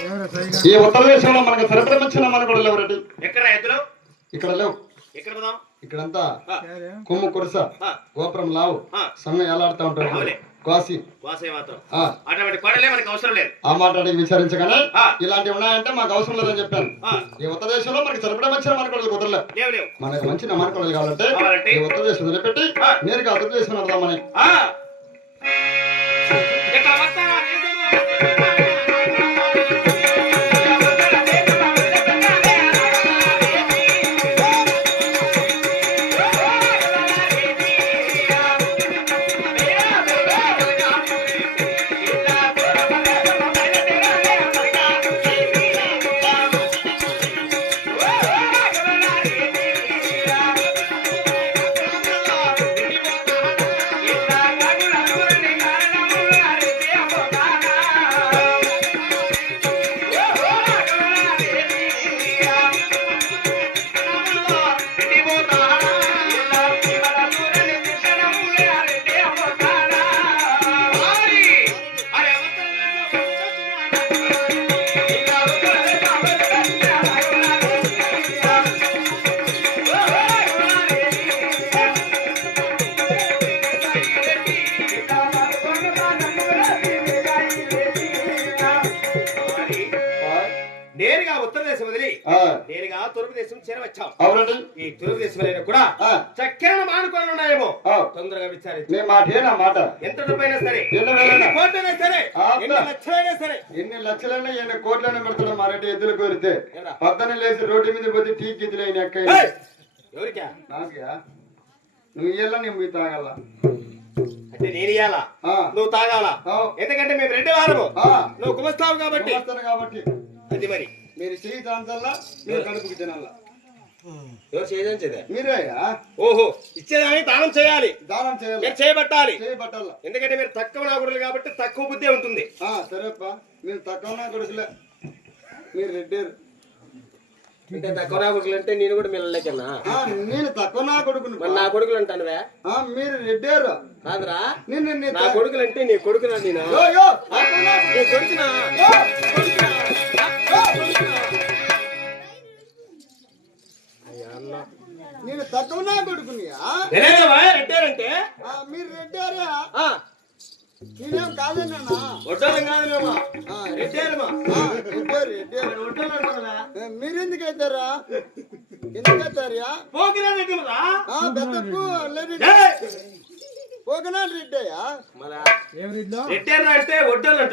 ఈ ఉత్తర దేశంలో మనకు సరిపడమచ్చిన మనకు ఎవరండి? ఎక్కడ ఎద్దులు ఇక్కడ లేవు. ఎక్కడ పోదాం? ఇక్కడంతా కొమ్ము కురస గోపురం లావు సమ్మె ఎలాడుతూ ఉంటాడు. కాసి మాత్రం అటువంటి కోడలే మనకు అవసరం లేదు. ఆ మాట అడిగి విచారించగానే ఇలాంటివి ఉన్నాయంటే మాకు అవసరం లేదని చెప్పాను. ఈ ఉత్తర దేశంలో మనకి సరిపడమచ్చిన మనకు కుదరలేదు. మనకు మంచి మనకొడలు కావాలంటే ఈ ఉత్తర దేశం నిలబెట్టి నేరుగా ఉత్తర దేశం నడదామని. నేరుగా ఉత్తర దేశం వదిలి నేరుగా తూర్పు దేశం చేరవచ్చాం. అవునండి. ఈ తూర్పు దేశం కూడా చక్కెర మానుకోలు ఉన్నాయేమో తొందరగా విచారించి ఎంత డబ్బైనా సరే కోట్లైనా సరే ఎన్ని లక్షలైనా సరే ఎన్ని లక్షలైనా ఎన్ని కోట్లైనా పెడతాడు మారెడ్డి ఎద్దులు కోరితే పద్దన లేచి రోడ్డు మీద పోతే టీ గిద్దులు అయిన ఎక్క ఎవరికా? నాకా? నువ్వు ఇయ్యాల నేను తాగాల అంటే నేను ఇయ్యాలా నువ్వు తాగాలా? ఎందుకంటే మేము రెండు వారము నువ్వు కుమస్తావు కాబట్టి. అది మరి మీరు చేయి దాంతల్లా మీరు కడుపుకి తినాలా. ఎవరు చేయదంచేదే మీరేయా? ఓహో ఇచ్చేదాన్ని దానం చేయాలి. దానం చేయాలి. మీరు చేయబట్టాలి. చేయబట్టాల. ఎందుకంటే మీరు తక్కువ నా కొడుకులు కాబట్టి తక్కువ బుద్ధి ఉంటుంది. సరేప్ప మీరు తక్కువ నా కొడుకులే. మీరు రెడ్డారు అంటే తక్కువ నా కొడుకులు అంటే నేను కూడా మిల్లలేకన్నా. నేను తక్కువ నా కొడుకును. మరి నా కొడుకులు అంటానువే. మీరు రెడ్డారు కాదురా. నేను నా కొడుకులు అంటే నీ కొడుకునా? నేను కొడుకునా? నేను తక్కువ నా కొడుకునియా? రెడ్డారంటే మీరు రెడ్డారా? నేనేం కాదన్నా. వడ్డాలం కాదు మేమా. మీరెందుకు అవుతారా? ఎందుకు అవుతారా? పోకినా రెడ్డిరా? పెద్దకు పోకినా రెడ్డయ్యా? రెడ్డారా అంటే వడ్డాలు అంటారు.